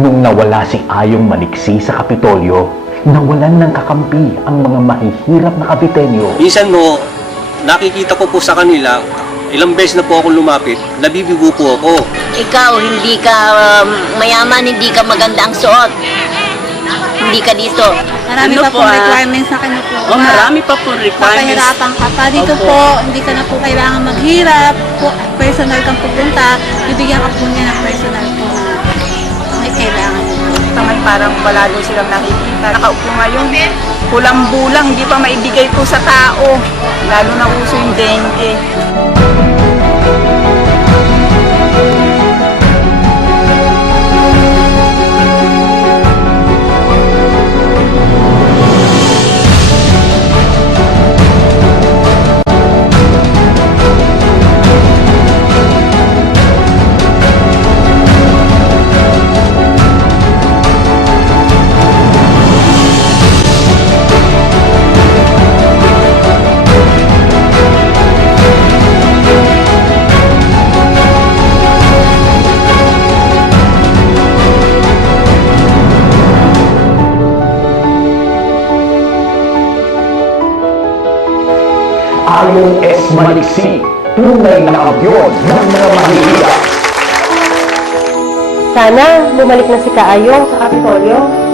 Nung nawala si Ayong Maliksi sa Kapitolyo, nawalan ng kakampi ang mga mahihirap na Kapitenyo. Minsan mo, nakikita ko po sa kanila, ilang beses na po ako lumapit, nabibigo po ako. Ikaw, hindi ka um, mayaman, hindi ka maganda ang suot. Hindi ka dito. Marami Ano pa po, po ah? requirements sa kanya po. Oh, marami pa po requirements. Papahirapan ka pa. Dito Opo. po, hindi ka na po kailangan maghirap. Po, personal kang pupunta. Bibigyan ka po niya ng personal po kailangan. Naman parang wala doon silang nakikita. Nakaupo ngayon, kulang-bulang, hindi pa maibigay po sa tao. Lalo na uso yung dengue. Ayong S. Maliksi, tunay na kampiyon ng mga mahihirap. Sana bumalik na si Kaayong sa Kapitolyo